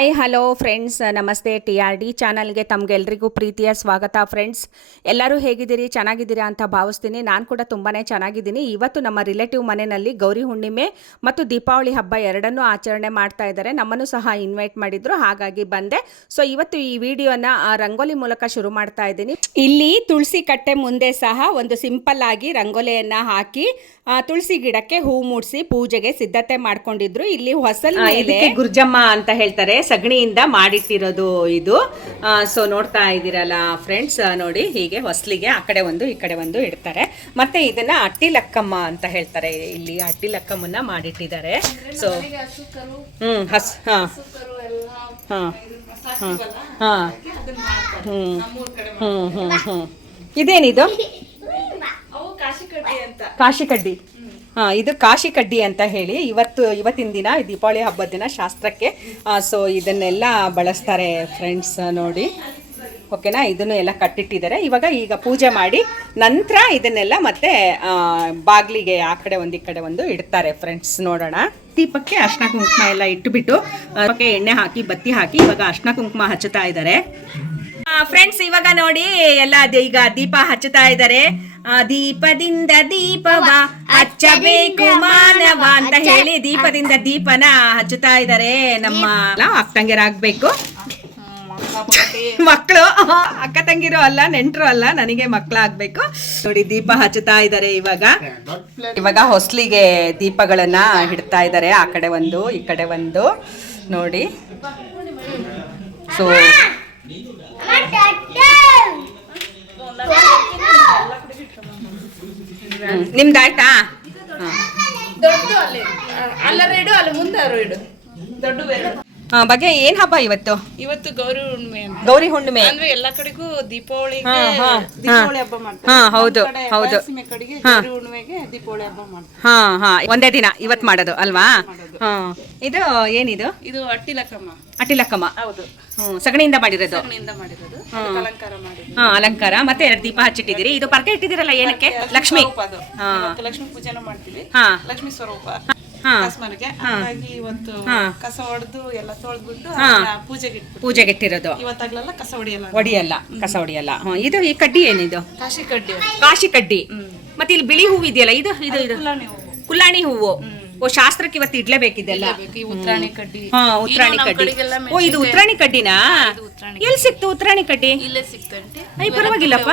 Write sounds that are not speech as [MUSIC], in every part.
Hi hello friends ನಮಸ್ತೆ T R D ಚಾನಲ್ಗೆ ತಮಗೆಲ್ರಿಗೂ ಪ್ರೀತಿಯ ಸ್ವಾಗತ ಫ್ರೆಂಡ್ಸ್ ಎಲ್ಲರೂ ಹೇಗಿದ್ದೀರಿ? ಚೆನ್ನಾಗಿದ್ದೀರಾ ಅಂತ ಭಾವಿಸ್ತೀನಿ. ನಾನು ಕೂಡ ತುಂಬಾ ಚೆನ್ನಾಗಿದ್ದೀನಿ. ಇವತ್ತು ನಮ್ಮ ರಿಲೇಟಿವ್ ಮನೆಯಲ್ಲಿ ಗೌರಿ ಹುಣ್ಣಿಮೆ ಮತ್ತು ದೀಪಾವಳಿ ಹಬ್ಬ ಎರಡನ್ನೂ ಆಚರಣೆ ಮಾಡ್ತಾ ಇದ್ದಾರೆ. ನಮ್ಮನ್ನು ಸಹ ಇನ್ವೈಟ್ ಮಾಡಿದ್ರು. ಹಾಗಾಗಿ ಬಂದೆ. ಸೊ ಇವತ್ತು ಈ ವಿಡಿಯೋನ ರಂಗೋಲಿ ಮೂಲಕ ಶುರು ಮಾಡ್ತಾ ಇದ್ದೀನಿ. ಇಲ್ಲಿ ತುಳಸಿ ಕಟ್ಟೆ ಮುಂದೆ ಸಹ ಒಂದು ಸಿಂಪಲ್ ಆಗಿ ರಂಗೋಲಿಯನ್ನ ಹಾಕಿ ಆ, ತುಳಸಿ ಗಿಡಕ್ಕೆ ಹೂ ಮೂಡಿಸಿ ಪೂಜೆಗೆ ಸಿದ್ಧತೆ ಮಾಡ್ಕೊಂಡಿದ್ರು. ಇಲ್ಲಿ ಹೊಸಲ್ ಇದಕ್ಕೆ ಗುರ್ಜಮ್ಮ ಅಂತ ಹೇಳ್ತಾರೆ. ಸಗಣಿಯಿಂದ ಮಾಡಿಟ್ಟಿರೋದು ಇದು. ಸೊ ನೋಡ್ತಾ ಇದ್ದೀರಲ್ಲ ಫ್ರೆಂಡ್ಸ್ ನೋಡಿ ಹೀಗೆ ಹೊಸಲಿಗೆ ಆ ಕಡೆ ಒಂದು ಈ ಕಡೆ ಒಂದು ಇಡ್ತಾರೆ. ಮತ್ತೆ ಇದನ್ನ ಅಟ್ಟಿಲಕ್ಕಮ್ಮ ಅಂತ ಹೇಳ್ತಾರೆ. ಇಲ್ಲಿ ಅಟ್ಟಿಲಕ್ಕಮ್ಮನ್ನ ಮಾಡಿಟ್ಟಿದ್ದಾರೆ. ಸೊ ಹ್ಮ್ ಹಸ್ ಹಾ. ಹಾ. ಹಾ. ಹಾ. ಹ್ಮ್. ಹ್ಮ್ ಹ್ಮ್ ಹ್ಮ್. ಇದೇನಿದು? ಕಾಶಿ ಕಡ್ಡಿ. ಹಾ, ಇದು ಕಾಶಿ ಕಡ್ಡಿ ಅಂತ ಹೇಳಿ ಇವತ್ತು, ಇವತ್ತಿನ ದಿನ ದೀಪಾವಳಿ ಹಬ್ಬದ ದಿನ ಶಾಸ್ತ್ರಕ್ಕೆ ಸೊ ಇದನ್ನೆಲ್ಲ ಬಳಸ್ತಾರೆ ಫ್ರೆಂಡ್ಸ್ ನೋಡಿ. ಓಕೆನಾ ಇದನ್ನು ಎಲ್ಲ ಕಟ್ಟಿಟ್ಟಿದ್ದಾರೆ. ಇವಾಗ ಈಗ ಪೂಜೆ ಮಾಡಿ ನಂತರ ಇದನ್ನೆಲ್ಲ ಮತ್ತೆ ಬಾಗಿಲಿಗೆ ಆ ಕಡೆ ಒಂದು, ಈ ಕಡೆ ಒಂದು ಇಡ್ತಾರೆ ಫ್ರೆಂಡ್ಸ್ ನೋಡೋಣ. ದೀಪಕ್ಕೆ ಅರ್ಶಿನ ಕುಂಕುಮ ಎಲ್ಲ ಇಟ್ಟುಬಿಟ್ಟು ಅದಕ್ಕೆ ಎಣ್ಣೆ ಹಾಕಿ, ಬತ್ತಿ ಹಾಕಿ, ಇವಾಗ ಅರ್ಶಿನ ಕುಂಕುಮ ಹಚ್ಚುತ್ತಾ ಇದ್ದಾರೆ. ಫ್ರೆಂಡ್ಸ್ ಇವಾಗ ನೋಡಿ ಎಲ್ಲ ಈಗ ದೀಪ ಹಚ್ಚುತ್ತಾ ಇದ್ದಾರೆ. ದೀಪದಿಂದ ದೀಪವ ಹಚ್ಚಬೇಕು ಮಾನವ ಅಂತ ಹೇಳಿ ದೀಪದಿಂದ ದೀಪನ ಹಚ್ಚುತ್ತಾ ಇದ್ದಾರೆ. ನಮ್ಮ ಅಕ್ಕಂಗಿರಾಗ್ಬೇಕು ಮಕ್ಕಳು ಅಕ್ಕ ತಂಗಿರು ಅಲ್ಲ ನೆಂಟ್ರು ಅಲ್ಲ ನನಗೆ ಮಕ್ಕಳಾಗ್ಬೇಕು ನೋಡಿ ದೀಪ ಹಚ್ಚುತ್ತಾ ಇದ್ದಾರೆ ಇವಾಗ. ಇವಾಗ ಹೊಸ್ಲಿಗೆ ದೀಪಗಳನ್ನ ಹಿಡ್ತಾ ಇದ್ದಾರೆ. ಆ ಕಡೆ ಒಂದು ಈ ಕಡೆ ಒಂದು. ನೋಡಿ. ಸೊ ನಿಮ್ದಾಯ್ತಾ? ದೊಡ್ಡದು ಅಲ್ಲಿ. ಅಲ್ಲರ ಇಡು ಅಲ್ಲಿ ಮುಂದೆ ಇಡು. ದೊಡ್ಡ ಬಗ್ಗೆ ಏನ್ ಹಬ್ಬ ಇವತ್ತು? ಇವತ್ತು ಗೌರಿ ಹುಣ್ಣಿಮೆ ಅಂತ. ಗೌರಿ ಹುಣ್ಣಿಮೆ. ಅಂದ್ರೆ ಎಲ್ಲಾ ಕಡೆಗೂ ಹಾ, ದೀಪಾವಳಿ ಹಬ್ಬ ಮಾಡ್ತಾರೆ. ಹಾ ಹೌದು ಕಡೆ ಹೌದು. ಬಯಲುಸೀಮೆ ಕಡೆಗೆ ಗೌರಿ ಹುಣ್ಣಿಮೆಗೆ ದೀಪಾವಳಿ ಹಬ್ಬ ಮಾಡ್ತಾರೆ. ಹಾ ಹಾ. ಒಂದೇ ದಿನ ಇವತ್ ಮಾಡೋದು ಅಲ್ವಾ? ಹಾ. ಇದು ಏನಿದು? ಇದು ಅಟ್ಟಿಲಕ್ಕಮ್ಮ ಅಟ್ಟಿಲಕ್ಕಮ್ಮ ಹೌದು. ಹ್ಮ್ ಸಗಣಿಯಿಂದ ಮಾಡಿರೋದು. ಸಗಣಿಯಿಂದ ಮಾಡಿರೋದು. ಅದಕ್ಕೆ ಅಲಂಕಾರ ಮಾಡಿದ್ದು ಹಾ ಅಲಂಕಾರ. ಮತ್ತೆ ಎರಡು ದೀಪ ಹಚ್ಚಿಟ್ಟಿದ್ದೀರಿ. ಇದು ಪರ್ಕೆ ಇಟ್ಟಿದ್ದೀರಲ್ಲ ಏನಕ್ಕೆ? ಲಕ್ಷ್ಮಿ. ಸ್ವರೂಪ ಅದು. ಹಾ. ಇವತ್ತು ಲಕ್ಷ್ಮಿ ಪೂಜೆನೂ ಮಾಡ್ತೀವಿ. ಹಾ. ಲಕ್ಷ್ಮಿ ಸ್ವರೂಪ. ಹಾ. ಕಸ್ಮನಿಗೆ ಹಾಗಾಗಿ ಇವತ್ತು. ಕಸ ಹೊಡೆದು ಎಲ್ಲ ತೊಳೆದ್ಬಿಟ್ಟು ಪೂಜೆಗೆ ಇಟ್ಬಿಟ್ಟು. ಪೂಜೆಗೆ ಇಟ್ಟಿರೋದು ಇವತ್ತಾಗ್ಲೆಲ್ಲ ಕಸ ಹೊಡಿಯಲ್ಲ. ಒಡಿಯಲ್ಲ ಕಸ ಹೊಡಿಯಲ್ಲ. ಹ್ಮ್ ಇದು ಈ ಕಡ್ಡಿ ಏನಿದು? ಕಾಶಿ ಕಡ್ಡಿ. ಕಾಶಿ ಕಡ್ಡಿ. ಮತ್ತೆ ಇಲ್ಲಿ ಬಿಳಿ ಹೂವು ಇದೆಯಲ್ಲ ಇದು ಇದು ಇದು? ಕುಲಾಣಿ ಹೂವು. ಕುಲ್ಲಾಣಿ ಹೂವು. ಓ ಶಾಸ್ತ್ರಕ್ಕೆ ಇವತ್ತು ಇಡ್ಲೇಬೇಕಿದೆಲ್ಲ ಇರ್ಬೇಕು, ಈ ಉತ್ರಾಣಿ ಕಡ್ಡಿ. ಹಾ ಉತ್ರಾಣಿ ಕಡ್ಡಿ. ಕಡೆಗೆಲ್ಲ ಓ ಇದು ಉತ್ರಾಣಿ ಕಡ್ಡಿನಾ? ಇದು ಉತ್ರಾಣಿ ಎಲ್ಲಿ ಸಿಕ್ತು ಉತ್ರಾಣಿ ಕಡ್ಡಿ? ಇಲ್ಲೇ ಸಿಗ್ತಂತೆ ಅಯ್ಯ, ಪರವಾಗಿಲ್ಲಪ್ಪ.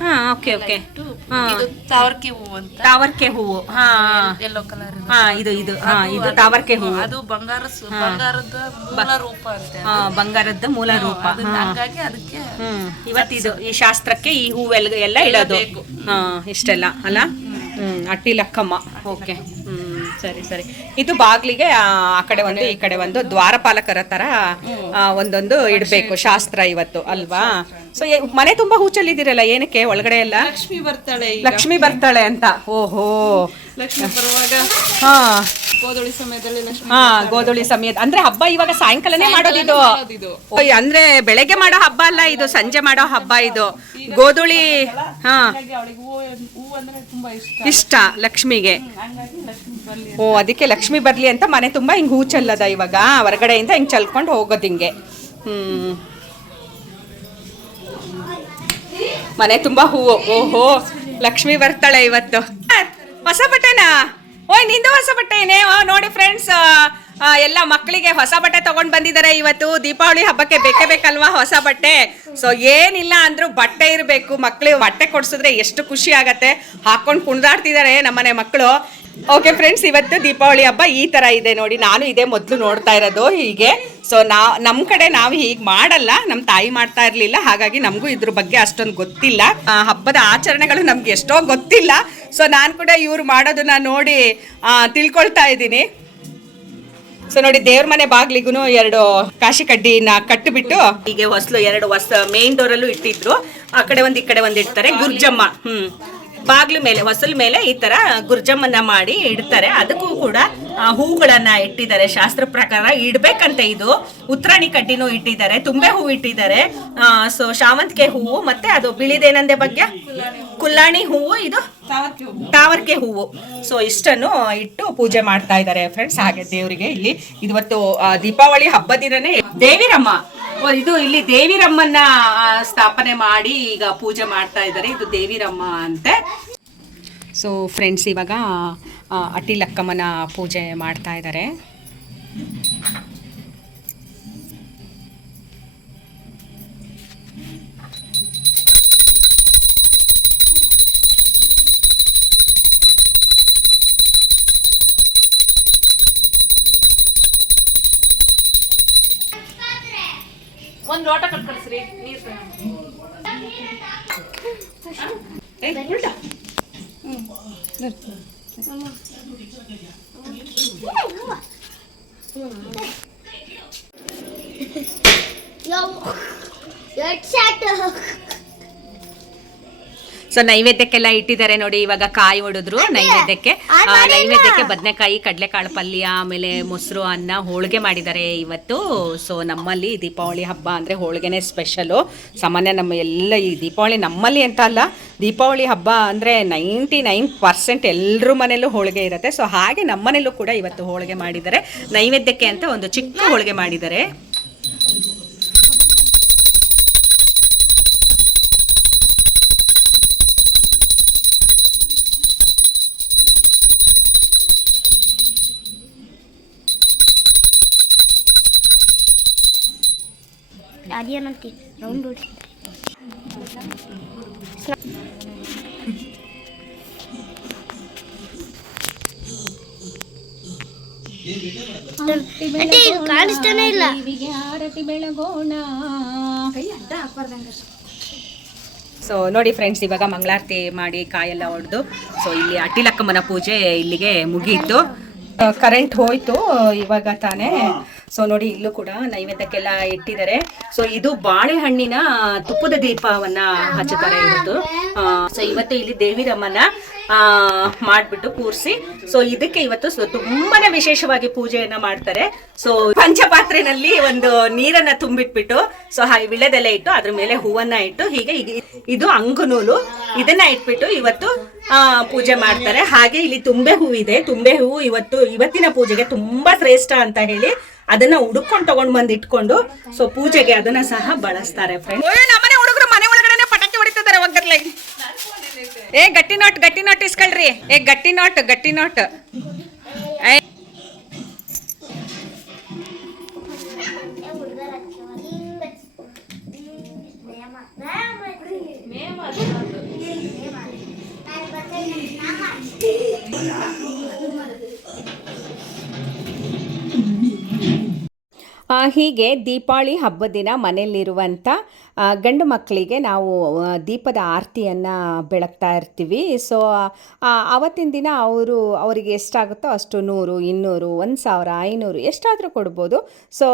ಹಾ ಓಕೆ ಓಕೆ ಇದು ತಾವರ್ಕಿ ಹೂವು ಅಂತ. ತಾವರ್ಕೆ ಹೂವು. ಹಾ ಯೆಲ್ಲೋ ಕಲರ್ ಹಾ ಇದು ಇದು. ಹಾ ಇದು ತಾವರ್ಕೆ ಹೂವು. ಅದು ಬಂಗಾರ ಬಂಗಾರದ ಮೂಲ ರೂಪ ಅಂತೆ ಹಾ ಬಂಗಾರದ ಮೂಲ ರೂಪ. ಅದನ್ನ ಹಾ. ಅದಕ್ಕೆ ಹ್ಮ್. ಇವತ್ತಿದು ಈ ಶಾಸ್ತ್ರಕ್ಕೆ ಈ ಹೂವೆಲ್ಲ ಎಲ್ಲ ಇಡೋದು. ಹಾ ಇಷ್ಟೆಲ್ಲ ಅಲ್ಲ? ಹ್ಮ್ ಅಟ್ಟಿ ಲಕ್ಕಮ್ಮ. ಓಕೆ ಹ್ಮ್ ಸರಿ ಸರಿ. ಇದು ಬಾಗ್ಲಿಗೆ ಆ ಕಡೆ ಒಂದು ಈ ಕಡೆ ಒಂದು ದ್ವಾರಪಾಲಕರ ತರ ಒಂದೊಂದು ಇಡಬೇಕು. ಶಾಸ್ತ್ರ ಇವತ್ತು ಅಲ್ವಾ? ಸೊ ಮನೆ ತುಂಬಾ ಹೂಚಲ್ಲಿದ್ದೀರಲ್ಲ ಏನಕ್ಕೆ ಒಳಗಡೆ ಎಲ್ಲ? ಲಕ್ಷ್ಮಿ ಬರ್ತಾಳೆ ಲಕ್ಷ್ಮಿ ಬರ್ತಾಳೆ ಅಂತ. ಓಹೋ. ಲಕ್ಷ್ಮಿ ಬರುವಾಗ ಹಾ. ಗೋಧುಳಿ ಸಮಯದಲ್ಲಿ ಲಕ್ಷ್ಮಿ ಹಾ ಗೋಧುಳಿ ಸಮಯ ಅಂದ್ರೆ ಹಬ್ಬ ಇವಾಗ ಸಾಯಂಕಾಲನೇ ಮಾಡೋದಿದು. ಅಂದ್ರೆ ಬೆಳಗ್ಗೆ ಮಾಡೋ ಹಬ್ಬ ಅಲ್ಲ ಇದು ಸಂಜೆ ಮಾಡೋ ಹಬ್ಬ ಇದು. ಗೋಧುಳಿ ಹಾ. ಇಷ್ಟ. ಲಕ್ಷ್ಮಿಗೆ. ಓ ಅದಕ್ಕೆ ಲಕ್ಷ್ಮಿ ಬರ್ಲಿ ಅಂತ ಮನೆ ತುಂಬಾ ಹಿಂಗ್ ಹೂ ಚೆಲ್ಲದ ಇವಾಗ. ಹೊರಗಡೆಯಿಂದ ಹಿಂಗ್ ಚಲ್ಕೊಂಡು ಹೋಗೋದು ಹಿಂಗೆ. ಹ್ಮ್. ಮನೆ ತುಂಬಾ ಹೂವು. ಓಹೋ, ಲಕ್ಷ್ಮಿ ಬರ್ತಾಳೆ ಇವತ್ತು. ಹೊಸ ಬಟ್ಟೆನಾ? ಓಯ್, ನಿಂದು ಹೊಸ ಬಟ್ಟೆನೇ ನೋಡಿ ಫ್ರೆಂಡ್ಸ್ ಎಲ್ಲ ಮಕ್ಕಳಿಗೆ ಹೊಸ ಬಟ್ಟೆ ತಗೊಂಡ್ ಬಂದಿದ್ದಾರೆ ಇವತ್ತು. ದೀಪಾವಳಿ ಹಬ್ಬಕ್ಕೆ ಬೇಕೇ ಬೇಕಲ್ವಾ ಹೊಸ ಬಟ್ಟೆ? ಸೊ ಏನಿಲ್ಲ ಅಂದ್ರು ಬಟ್ಟೆ ಇರಬೇಕು. ಮಕ್ಕಳು ಬಟ್ಟೆ ಕೊಡ್ಸಿದ್ರೆ ಎಷ್ಟು ಖುಷಿ ಆಗತ್ತೆ. ಹಾಕೊಂಡು ಕುಣಿದಾಡ್ತಿದ್ದಾರೆ ನಮ್ಮನೆ ಮಕ್ಕಳು. ಓಕೆ ಫ್ರೆಂಡ್ಸ್ ಇವತ್ತು ದೀಪಾವಳಿ ಹಬ್ಬ ಈ ತರ ಇದೆ ನೋಡಿ. ನಾನು ಇದೇ ಮೊದಲು ನೋಡ್ತಾ ಇರೋದು ಹೀಗೆ. ಸೊ ನಾ ನಮ್ಮ ಕಡೆ ನಾವು ಹೀಗೆ ಮಾಡಲ್ಲ. ನಮ್ಮ ತಾಯಿ ಮಾಡ್ತಾ ಇರಲಿಲ್ಲ. ಹಾಗಾಗಿ ನಮಗೂ ಇದ್ರ ಬಗ್ಗೆ ಅಷ್ಟೊಂದು ಗೊತ್ತಿಲ್ಲ. ಹಬ್ಬದ ಆಚರಣೆಗಳು ನಮ್ಗೆ ಎಷ್ಟೋ ಗೊತ್ತಿಲ್ಲ. ಸೊ ನಾನು ಕೂಡ ಇವ್ರು ಮಾಡೋದನ್ನ ನೋಡಿ ತಿಳ್ಕೊಳ್ತಾ ಇದ್ದೀನಿ. ಸೊ ನೋಡಿ, ದೇವ್ರ ಮನೆ ಬಾಗ್ಲಿಗೂ ಎರಡು ಕಾಶಿ ಕಡ್ಡಿನ ಕಟ್ಟಿಬಿಟ್ಟು ಹೀಗೆ ಹೊಸಲು ಎರಡು ಹೊಸ ಮೇನ್ ಡೋರಲ್ಲೂ ಇಟ್ಟಿದ್ರು. ಆ ಕಡೆ ಒಂದು, ಈ ಕಡೆ ಒಂದು ಇಡ್ತಾರೆ. ಗುರ್ಜಮ್ಮ. ಹ್ಮ್. ಬಾಗ್ಲ ಮೇಲೆ, ಹೊಸಲ್ ಮೇಲೆ ಈ ತರ ಗುರ್ಜಮ್ಮನ್ನ ಮಾಡಿ ಇಡ್ತಾರೆ. ಅದಕ್ಕೂ ಕೂಡ ಹೂಗಳನ್ನ ಇಟ್ಟಿದ್ದಾರೆ. ಶಾಸ್ತ್ರ ಪ್ರಕಾರ ಇಡ್ಬೇಕಂತೆ ಇದು. ಉತ್ತರಾಣಿ ಕಡ್ಡಿನೂ ಇಟ್ಟಿದ್ದಾರೆ, ತುಂಬೆ ಹೂವು ಇಟ್ಟಿದ್ದಾರೆ. ಸೊ ಶಾವಂತಿಗೆ ಹೂವು, ಮತ್ತೆ ಅದು ಬಿಳಿದೇನಂದೆ ಬಗ್ಗೆ? ಕುಲ್ಲಾಣಿ ಹೂವು ಇದು? ತಾವರ್ಕೆ ಹೂವು. ಸೊ ಇಷ್ಟನ್ನು ಇಟ್ಟು ಪೂಜೆ ಮಾಡ್ತಾ ಇದ್ದಾರೆ ಫ್ರೆಂಡ್ಸ್ ಹಾಗೆ ದೇವರಿಗೆ ಇಲ್ಲಿ. ಇವತ್ತು ದೀಪಾವಳಿ ಹಬ್ಬ ದಿನನೇ ದೇವಿರಮ್ಮ ಇದು ಇಲ್ಲಿ ದೇವಿರಮ್ಮನ್ನ ಸ್ಥಾಪನೆ ಮಾಡಿ ಈಗ ಪೂಜೆ ಮಾಡ್ತಾ ಇದ್ದಾರೆ. ಇದು ದೇವಿರಮ್ಮ ಅಂತೆ. ಸೊ ಫ್ರೆಂಡ್ಸ್ ಇವಾಗ ಅಟಿಲಕ್ಕಮ್ಮನ ಪೂಜೆ ಮಾಡ್ತಾ ಇದ್ದಾರೆ. ಲೋಟ ಕಟ್ ಕಳಿಸ್ರಿ ನೀರ್. ಸೊ ನೈವೇದ್ಯಕ್ಕೆಲ್ಲ ಇಟ್ಟಿದ್ದಾರೆ ನೋಡಿ ಇವಾಗ ಕಾಯಿ ಹೊಡೆದ್ರು ನೈವೇದ್ಯಕ್ಕೆ ನೈವೇದ್ಯಕ್ಕೆ ಬದನೆಕಾಯಿ ಕಡಲೆಕಾಳು ಪಲ್ಯ ಆಮೇಲೆ ಮೊಸರು ಅನ್ನ ಹೋಳಿಗೆ ಮಾಡಿದ್ದಾರೆ ಇವತ್ತು. ಸೊ ನಮ್ಮಲ್ಲಿ ದೀಪಾವಳಿ ಹಬ್ಬ ಅಂದರೆ ಹೋಳಿಗೆನೇ ಸ್ಪೆಷಲು ಸಾಮಾನ್ಯ ನಮ್ಮ ಎಲ್ಲ ಈ ದೀಪಾವಳಿ ನಮ್ಮಲ್ಲಿ ಅಂತ ಅಲ್ಲ ದೀಪಾವಳಿ ಹಬ್ಬ ಅಂದರೆ ನೈಂಟಿ ನೈನ್ ಪರ್ಸೆಂಟ್ ಎಲ್ಲರೂ ಮನೇಲೂ ಹೋಳಿಗೆ ಇರುತ್ತೆ. ಸೊ ಹಾಗೆ ನಮ್ಮನೇಲೂ ಕೂಡ ಇವತ್ತು ಹೋಳಿಗೆ ಮಾಡಿದ್ದಾರೆ. ನೈವೇದ್ಯಕ್ಕೆ ಅಂತ ಒಂದು ಚಿಕ್ಕ ಹೋಳಿಗೆ ಮಾಡಿದ್ದಾರೆ. ಅದೇನಂತಿ? ರೌಂಡ್ ಹೊಡಿ ಕಾಣಿಸ್ತಾನೆ ಇಲ್ಲ. ಆರತಿ ಬೆಳಗೋಣ ಸೊ ನೋಡಿ ಫ್ರೆಂಡ್ಸ್ ಇವಾಗ ಮಂಗಳಾರತಿ ಮಾಡಿ ಕಾಯೆಲ್ಲ ಹೊಡೆದು ಸೊ ಇಲ್ಲಿ ಅಟ್ಟಿಲಕ್ಕಮ್ಮನ ಪೂಜೆ ಇಲ್ಲಿಗೆ ಮುಗಿಯಿತು. ಕರೆಂಟ್ ಹೋಯ್ತು, ಇವಾಗ ತಾನೇ ಸೊ ನೋಡಿ, ಇಲ್ಲೂ ಕೂಡ ನೈವೇದ್ಯಕ್ಕೆಲ್ಲ ಇಟ್ಟಿದ್ದಾರೆ. ಸೊ ಇದು ಬಾಳೆಹಣ್ಣಿನ ತುಪ್ಪದ ದೀಪವನ್ನ ಹಚ್ಚುತ್ತಾರೆ ಇವತ್ತು. ಸೊ ಇವತ್ತು ಇಲ್ಲಿ ದೇವಿರಮ್ಮನ ಮಾಡ್ಬಿಟ್ಟು ಕೂರಿಸಿ. ಸೊ ಇದಕ್ಕೆ ಇವತ್ತು ತುಂಬಾನೇ ವಿಶೇಷವಾಗಿ ಪೂಜೆಯನ್ನ ಮಾಡ್ತಾರೆ. ಸೊ ಪಂಚಪಾತ್ರೆನಲ್ಲಿ ಒಂದು ನೀರನ್ನ ತುಂಬಿಟ್ಬಿಟ್ಟು ಸೊ ಹಾಗೆ ವಿಳೆದೆಲೆ ಇಟ್ಟು, ಅದ್ರ ಮೇಲೆ ಹೂವನ್ನ ಇಟ್ಟು, ಹೀಗೆ ಇದು ಅಂಗುನೂಲು ಇದನ್ನ ಇಟ್ಬಿಟ್ಟು ಇವತ್ತು ಪೂಜೆ ಮಾಡ್ತಾರೆ. ಹಾಗೆ ಇಲ್ಲಿ ತುಂಬೆ ಹೂ ಇದೆ ತುಂಬೆ ಹೂವು ಇವತ್ತು, ಇವತ್ತಿನ ಪೂಜೆಗೆ ತುಂಬಾ ಶ್ರೇಷ್ಠ ಅಂತ ಹೇಳಿ ಅದನ್ನ ಹುಡುಕೊಂಡ್ ತಗೊಂಡ್ ಬಂದ್ ಇಟ್ಕೊಂಡು ಸೊ ಪೂಜೆಗೆ ಅದನ್ನ ಸಹ ಬಳಸ್ತಾರೆ ಫ್ರೆಂಡ್ ನಮ್ಮನೆ ಹುಡುಗರು ಮನೆ ಒಳಗಡೆ ಪಟಾಕಿ ಹೊಡಿತಿದ್ದಾರೆ ಒಗ್ಗರ್ಲೆ ಏ ಗಟ್ಟಿ ನೋಟ್ ಗಟ್ಟಿ ನೋಟ್ ಇಸ್ಕೊಳ್ರಿ. ಏ ಗಟ್ಟಿ ನೋಟ್ ಗಟ್ಟಿ ನೋಟ್. ಏ ಹೀಗೆ ದೀಪಾವಳಿ ಹಬ್ಬದ ದಿನ ಮನೆಯಲ್ಲಿರುವಂಥ ಗಂಡು ಮಕ್ಕಳಿಗೆ ನಾವು ದೀಪದ ಆರತಿಯನ್ನು ಬೆಳಗ್ತಾ ಇರ್ತೀವಿ. ಸೊ ಆವತ್ತಿನ ದಿನ ಅವರು ಅವರಿಗೆ ಎಷ್ಟಾಗುತ್ತೋ ಅಷ್ಟು ನೂರು ಇನ್ನೂರು ಒಂದು ಸಾವಿರ ಐನೂರು ಎಷ್ಟಾದರೂ ಕೊಡ್ಬೋದು. ಸೊ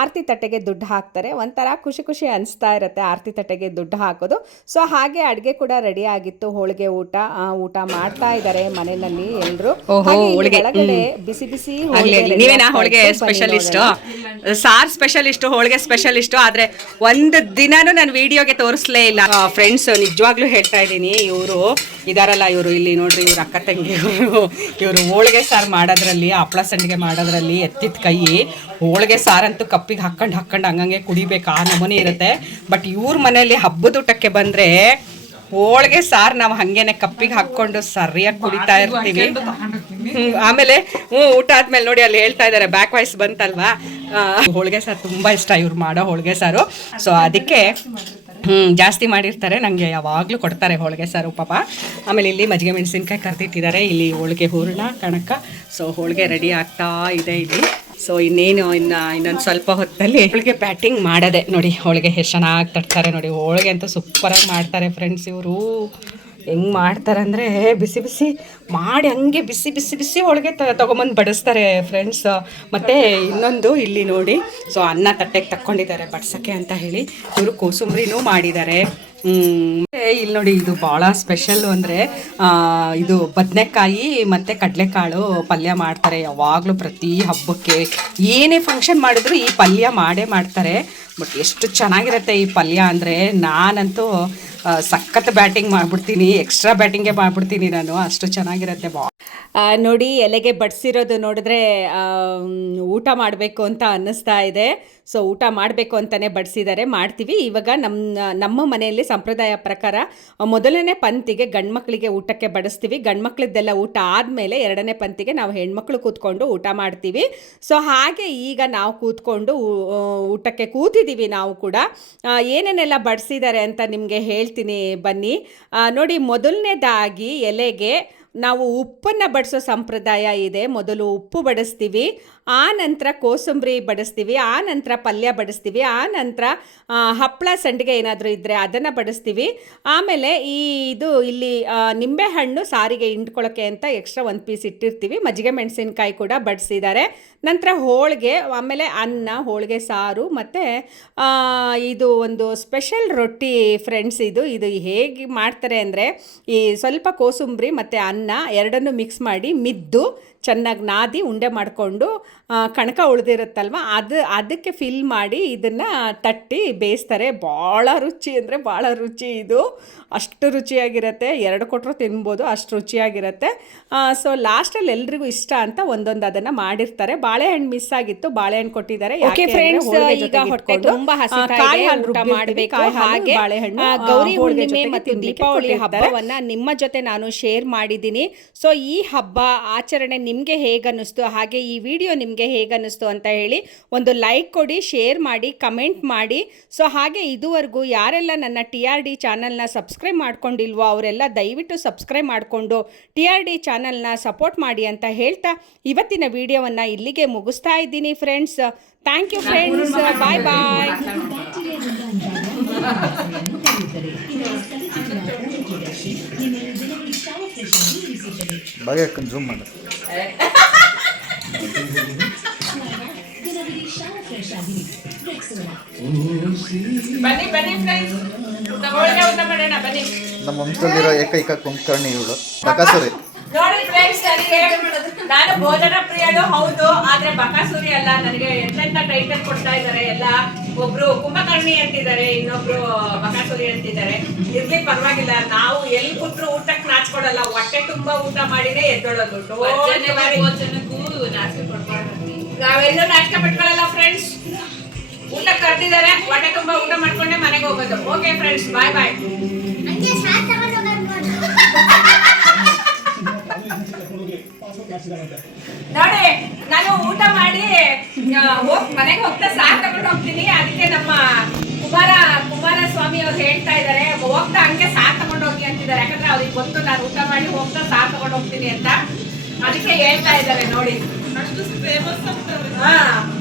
ಆರತಿ ತಟ್ಟೆಗೆ ದುಡ್ಡು ಹಾಕ್ತಾರೆ. ಒಂಥರ ಖುಷಿ ಖುಷಿ ಅನಿಸ್ತಾ ಇರುತ್ತೆ ಆರತಿ ತಟ್ಟೆಗೆ ದುಡ್ಡು ಹಾಕೋದು. ಸೊ ಹಾಗೆ ಅಡುಗೆ ಕೂಡ ರೆಡಿ ಆಗಿತ್ತು. ಹೋಳಿಗೆ ಊಟ ಆ, ಊಟ ಮಾಡ್ತಾ ಇದ್ದಾರೆ ಮನೆಯಲ್ಲಿ ಎಲ್ಲರೂ ಒಳಗಡೆ ಬಿಸಿ ಬಿಸಿ ಹೋಳಿಗೆ ಸ್ಪೆಷಲಿಸ್ಟ್ ಸಾರ್ ಸ್ಪೆಷಲಿಸ್ಟ್ ಹೋಳಿಗೆ ಸ್ಪೆಷಲಿಸ್ಟ್ ಆದ್ರೆ ಒಂದು ದಿನಾನು ನಾನು ವಿಡಿಯೋಗೆ ತೋರಿಸ್ಲೇ ಇಲ್ಲ. ಫ್ರೆಂಡ್ಸ್ ನಿಜವಾಗ್ಲೂ ಹೇಳ್ತಾ ಇದ್ದೀನಿ, ಇವರು ಇದಾರಲ್ಲ, ಇವರು ಇಲ್ಲಿ ನೋಡ್ರಿ, ಇವ್ರ ಅಕ್ಕ ತಂಗಿ, ಇವರು ಹೋಳಿಗೆ ಸಾರು ಮಾಡೋದ್ರಲ್ಲಿ ಹಪ್ಪಳ ಸಂಡಿಗೆ ಮಾಡೋದ್ರಲ್ಲಿ ಎತ್ತಿದ ಕೈ, ಹೋಳಿಗೆ ಸಾರಂತೂ ಕಪ್ಪಿಗೆ ಹಾಕೊಂಡು ಹಾಕೊಂಡು ಹಂಗಂಗೆ ಕುಡಿಬೇಕು, ಆ ನಮೂನೆ ಇರುತ್ತೆ. ಬಟ್ ಇವ್ರ ಮನೆಯಲ್ಲಿ ಹಬ್ಬದ ಊಟಕ್ಕೆ ಬಂದ್ರೆ ಹೋಳಿಗೆ ಸಾರು ನಾವು ಹಂಗೇನೆ ಕಪ್ಪಿಗೆ ಹಾಕ್ಕೊಂಡು ಸರಿಯಾಗಿ ಕುಡಿತಾ ಇರ್ತೀವಿ. ಆಮೇಲೆ ಹ್ಞೂ ಊಟ ಆದ್ಮೇಲೆ ನೋಡಿ, ಅಲ್ಲಿ ಹೇಳ್ತಾ ಇದ್ದಾರೆ ಬ್ಯಾಕ್ ವಾಯ್ಸ್ ಬಂತಲ್ವಾ? ಹೋಳಿಗೆ ಸಾರು ತುಂಬಾ ಇಷ್ಟ. ಇವ್ರು ಮಾಡೋ ಹೋಳಿಗೆ ಸಾರು. ಸೊ ಅದಕ್ಕೆ ಹ್ಮ್ ಜಾಸ್ತಿ ಮಾಡಿರ್ತಾರೆ. ನನಗೆ ಯಾವಾಗಲೂ ಕೊಡ್ತಾರೆ ಹೋಳಿಗೆ ಸಾರು ಪಾಪ. ಆಮೇಲೆ ಇಲ್ಲಿ ಮಜ್ಜಿಗೆ ಮೆಣಸಿನ್ಕಾಯಿ ಕರೆದಿಟ್ಟಿದ್ದಾರೆ. ಇಲ್ಲಿ ಹೋಳಿಗೆ ಹೂರಣ ಕಣಕ. ಸೊ ಹೋಳಿಗೆ ರೆಡಿ ಆಗ್ತಾ ಇದೆ ಇಲ್ಲಿ. ಸೊ ಇನ್ನೇನು ಇನ್ನು ಇನ್ನೊಂದು ಸ್ವಲ್ಪ ಹೊತ್ತಲ್ಲಿ ಹೋಳಿಗೆ ಬ್ಯಾಟಿಂಗ್ ಮಾಡದೆ ನೋಡಿ ಹೋಳಿಗೆ ಎಷ್ಟು ಚೆನ್ನಾಗಿ ತಟ್ತಾರೆ ನೋಡಿ. ಹೋಳಿಗೆ ಅಂತೂ ಸೂಪರಾಗಿ ಮಾಡ್ತಾರೆ ಫ್ರೆಂಡ್ಸ್ ಇವರು. ಹೆಂಗೆ ಮಾಡ್ತಾರೆ ಅಂದರೆ ಬಿಸಿ ಬಿಸಿ ಮಾಡಿ ಹಂಗೆ ಬಿಸಿ ಬಿಸಿ ಬಿಸಿ ಹೋಳಿಗೆ ತ, ತೊಗೊಂಬಂದು ಬಡಿಸ್ತಾರೆ ಫ್ರೆಂಡ್ಸ್ ಮತ್ತು ಇನ್ನೊಂದು ಇಲ್ಲಿ ನೋಡಿ ಸೊ ಅನ್ನ ತಟ್ಟೆಗೆ ತಕ್ಕೊಂಡಿದ್ದಾರೆ ಬಡ್ಸೋಕ್ಕೆ ಅಂತ ಹೇಳಿ. ಇವರು ಕೋಸುಂಬ್ರಿನೂ ಮಾಡಿದ್ದಾರೆ. ಇಲ್ಲಿ ನೋಡಿ ಇದು ಭಾಳ ಸ್ಪೆಷಲ್ಲು ಅಂದರೆ ಇದು ಬದನೆಕಾಯಿ ಮತ್ತು ಕಡಲೆಕಾಳು ಪಲ್ಯ ಮಾಡ್ತಾರೆ ಯಾವಾಗಲೂ ಪ್ರತಿ ಹಬ್ಬಕ್ಕೆ. ಏನೇ ಫಂಕ್ಷನ್ ಮಾಡಿದ್ರು ಈ ಪಲ್ಯ ಮಾಡೇ ಮಾಡ್ತಾರೆ. ಬಟ್ ಎಷ್ಟು ಚೆನ್ನಾಗಿರುತ್ತೆ ಈ ಪಲ್ಯ ಅಂದರೆ, ನಾನಂತೂ ಸಖತ್ ಬ್ಯಾಟಿಂಗ್ ಮಾಡ್ಬಿಡ್ತೀನಿ ಎಕ್ಸ್ಟ್ರಾ ಬ್ಯಾಟಿಂಗೇ ಮಾಡ್ಬಿಡ್ತೀನಿ ನಾನು. ಅಷ್ಟು ಚೆನ್ನಾಗಿರುತ್ತೆ ಬಾ ನೋಡಿ, ಎಲೆಗೆ ಬಡಿಸಿರೋದು ನೋಡಿದ್ರೆ ಊಟ ಮಾಡಬೇಕು ಅಂತ ಅನ್ನಿಸ್ತಾ ಇದೆ. ಸೊ ಊಟ ಮಾಡಬೇಕು ಅಂತಲೇ ಬಡಿಸಿದ್ದಾರೆ. ಮಾಡ್ತೀವಿ. ಇವಾಗ ನಮ್ಮ ನಮ್ಮ ಮನೆಯಲ್ಲಿ ಸಂಪ್ರದಾಯ ಪ್ರಕಾರ, ಮೊದಲನೇ ಪಂತಿಗೆ ಗಂಡ್ಮಕ್ಳಿಗೆ ಊಟಕ್ಕೆ ಬಡಿಸ್ತೀವಿ. ಗಂಡ್ಮಕ್ಳದ್ದೆಲ್ಲ ಊಟ ಆದಮೇಲೆ ಎರಡನೇ ಪಂತಿಗೆ ನಾವು ಹೆಣ್ಮಕ್ಳು ಕೂತ್ಕೊಂಡು ಊಟ ಮಾಡ್ತೀವಿ. ಸೊ ಹಾಗೆ ಈಗ ನಾವು ಕೂತ್ಕೊಂಡು ಊಟಕ್ಕೆ ಕೂತಿದ್ದೀವಿ ನಾವು ಕೂಡ. ಏನೇನೆಲ್ಲ ಬಡಿಸಿದ್ದಾರೆ ಅಂತ ನಿಮಗೆ ಹೇಳ್ತೀನಿ ಬನ್ನಿ. ಆ, ನೋಡಿ ಮೊದಲನೇದಾಗಿ ಎಲೆಗೆ ನಾವು ಉಪ್ಪನ್ನು ಬಡಿಸೋ ಸಂಪ್ರದಾಯ ಇದೆ. ಮೊದಲು ಉಪ್ಪು ಬಡಿಸ್ತೀವಿ. ಆ ನಂತರ ಕೋಸಂಬರಿ ಬಡಿಸ್ತೀವಿ, ಆ ನಂತರ ಪಲ್ಯ ಬಡಿಸ್ತೀವಿ, ಆ ನಂತರ ಹಪ್ಪಳ ಸಂಡಿಗೆ ಏನಾದರೂ ಇದ್ದರೆ ಅದನ್ನು ಬಡಿಸ್ತೀವಿ. ಆಮೇಲೆ ಈ ಇದು ಇಲ್ಲಿ ನಿಂಬೆಹಣ್ಣು ಸಾರಿಗೆ ಹಿಂಡ್ಕೊಳ್ಳೋಕ್ಕೆ ಅಂತ ಎಕ್ಸ್ಟ್ರಾ ಒಂದು ಪೀಸ್ ಇಟ್ಟಿರ್ತೀವಿ. ಮಜ್ಜಿಗೆ ಮೆಣಸಿನ್ಕಾಯಿ ಕೂಡ ಬಡಿಸಿದ್ದಾರೆ ನಂತರ ಹೋಳಿಗೆ, ಆಮೇಲೆ ಅನ್ನ, ಹೋಳಿಗೆ ಸಾರು, ಮತ್ತು ಇದು ಒಂದು ಸ್ಪೆಷಲ್ ರೊಟ್ಟಿ ಫ್ರೆಂಡ್ಸ್ ಇದು. ಇದು ಹೇಗೆ ಮಾಡ್ತಾರೆ ಅಂದರೆ ಈ ಸ್ವಲ್ಪ ಕೋಸುಂಬರಿ ಮತ್ತು ಅನ್ನ ಎರಡನ್ನೂ ಮಿಕ್ಸ್ ಮಾಡಿ ಮಿದ್ದು ಚೆನ್ನಾಗಿ ನಾದಿ ಉಂಡೆ ಮಾಡಿಕೊಂಡು ಕಣಕ ಉಳಿದಿರುತ್ತಲ್ವ? ಅದು ಅದಕ್ಕೆ ಫಿಲ್ ಮಾಡಿ ಇದನ್ನು ತಟ್ಟಿ ಬೇಯಿಸ್ತಾರೆ. ಭಾಳ ರುಚಿ ಅಂದರೆ ಭಾಳ ರುಚಿ ಇದು. ಅಷ್ಟು ರುಚಿಯಾಗಿರುತ್ತೆ. ಎರಡು ಕೊಟ್ಟರು ತಿನ್ಬೋದು ಅಷ್ಟು ರುಚಿಯಾಗಿರುತ್ತೆ. ಸೊ ಲಾಸ್ಟಲ್ಲಿ ಎಲ್ರಿಗೂ ಇಷ್ಟ ಅಂತ ಒಂದೊಂದು ಅದನ್ನು ಮಾಡಿರ್ತಾರೆ. ಬಾಳೆಹಣ್ಣು ಮಿಸ್ ಆಗಿತ್ತು. ಬಾಳೆಹಣ್ಣು ಕೊಟ್ಟಿದ್ದಾರೆ. ಬಾಳೆಹಣ್ಣು ಗೌರಿ ಹುಣ್ಣಿಮೆ ಮತ್ತು ದೀಪಾವಳಿ. ಹಬ್ಬವನ್ನ ನಿಮ್ಮ ಜೊತೆ ನಾನು ಶೇರ್ ಮಾಡಿದ್ದೀನಿ. ಸೊ ಈ ಹಬ್ಬ ಆಚರಣೆ ನಿಮಗೆ ಹೇಗನ್ನಿಸ್ತು? ಹಾಗೆ ಈ ವಿಡಿಯೋ ನಿಮಗೆ ಹೇಗನ್ನಿಸ್ತು ಅಂತ ಹೇಳಿ ಒಂದು ಲೈಕ್ ಕೊಡಿ ಶೇರ್ ಮಾಡಿ ಕಮೆಂಟ್ ಮಾಡಿ. ಸೊ ಹಾಗೆ ಇದುವರೆಗೂ ಯಾರೆಲ್ಲ ನನ್ನ ಟಿ ಆರ್ ಡಿ ಚಾನಲ್ನ ಸಬ್ಸ್ಕ್ರೈಬ್ ಮಾಡ್ಕೊಂಡಿಲ್ವೋ ಅವರೆಲ್ಲ ದಯವಿಟ್ಟು ಸಬ್ಸ್ಕ್ರೈಬ್ ಮಾಡಿಕೊಂಡು ಟಿ ಆರ್ ಡಿ ಚಾನಲ್ನ ಸಪೋರ್ಟ್ ಮಾಡಿ ಅಂತ ಹೇಳ್ತಾ ಇವತ್ತಿನ ವಿಡಿಯೋವನ್ನು ಇಲ್ಲಿಗೆ ಮುಗಿಸ್ತಾ ಇದ್ದೀನಿ friends thank you friends bye bye ಬಾಗೆ ಹಾಕೊಂಡು ಜೂಮ್ ಮಾಡು. [LAUGHS] ಬನ್ನಿ ಬನ್ನಿ ಫ್ರೆಂಡ್ಸ್ ಹೋಳಿಗೆ ಊಟ ಮಾಡೋಣ ಬನ್ನಿ. ನಮ್ಮ ವಂಶದಲ್ಲಿರೋ ಏಕೈಕ ಕುಂಕರ್ಣಿ ಇವಳು. ಬಕಾಸುರಿ. ನೋಡಿ ಫ್ರೆಂಡ್ಸ್ ನನಗೆ ನಾನು ಭೋಜನ ಪ್ರಿಯಳು ಹೌದು ಆದ್ರೆ ಬಕಾಸುರಿ ಅಲ್ಲ. ನನಗೆ ಎಂತೆಂತ ಟೈಟಲ್ ಕೊಡ್ತಾ ಇದ್ದಾರೆ ಎಲ್ಲ. ಒಬ್ರು ಕುಂಭಕರ್ಣಿ ಅಂತಿದ್ದಾರೆ ಇನ್ನೊಬ್ರು ಬಕಾಸುರಿ ಅಂತಿದ್ದಾರೆ. ಇರ್ಲಿ ಪರವಾಗಿಲ್ಲ. ನಾವು ಎಲ್ಲಿ ಕೂತ್ರು ಊಟಕ್ಕೆ ನಾಚ್ಕೊಡಲ್ಲ. ಹೊಟ್ಟೆ ತುಂಬಾ ಊಟ ಮಾಡಿನೇ ಎದ್ದೊಳೋದು. worry. ನಾವೆಲ್ಲೂ ನಾಟಕ ಪಟ್ಕೊಳ್ಳಲ್ಲ ಫ್ರೆಂಡ್ಸ್ ಊಟ ಕರ್ತಿದ್ದಾರೆ ಹೊಟ್ಟೆ ತುಂಬಾ ಊಟ ಮಾಡ್ಕೊಂಡೆ ಮನೆಗೆ ಹೋಗೋದು. ಓಕೆ ಫ್ರೆಂಡ್ಸ್ ಬಾಯ್ ಬಾಯ್ ನೋಡಿ ನಾನು ಊಟ ಮಾಡಿ ಹೋಗ್ ಮನೆಗೆ ಹೋಗ್ತಾ ಸಾರ್ ತಗೊಂಡು ಹೋಗ್ತೀನಿ. ಅದಕ್ಕೆ ನಮ್ಮ ಕುಮಾರ ಕುಮಾರಸ್ವಾಮಿ ಅವ್ರು ಹೇಳ್ತಾ ಇದ್ದಾರೆ ಹೋಗ್ತಾ ಹಂಗೆ ಸಾರ್ ತಗೊಂಡು ಹೋಗಿ ಅಂತಿದ್ದಾರೆ. ಯಾಕಂದ್ರೆ ಅವ್ರಿಗೆ ಗೊತ್ತು ನಾನು ಊಟ ಮಾಡಿ ಹೋಗ್ತಾ ಸಾರ್ ತಗೊಂಡು ಹೋಗ್ತೀನಿ ಅಂತ. ಅದಕ್ಕೆ ಹೇಳ್ತಾ ಇದ್ದಾರೆ ನೋಡಿ. Acho que os temas são tão. Ah!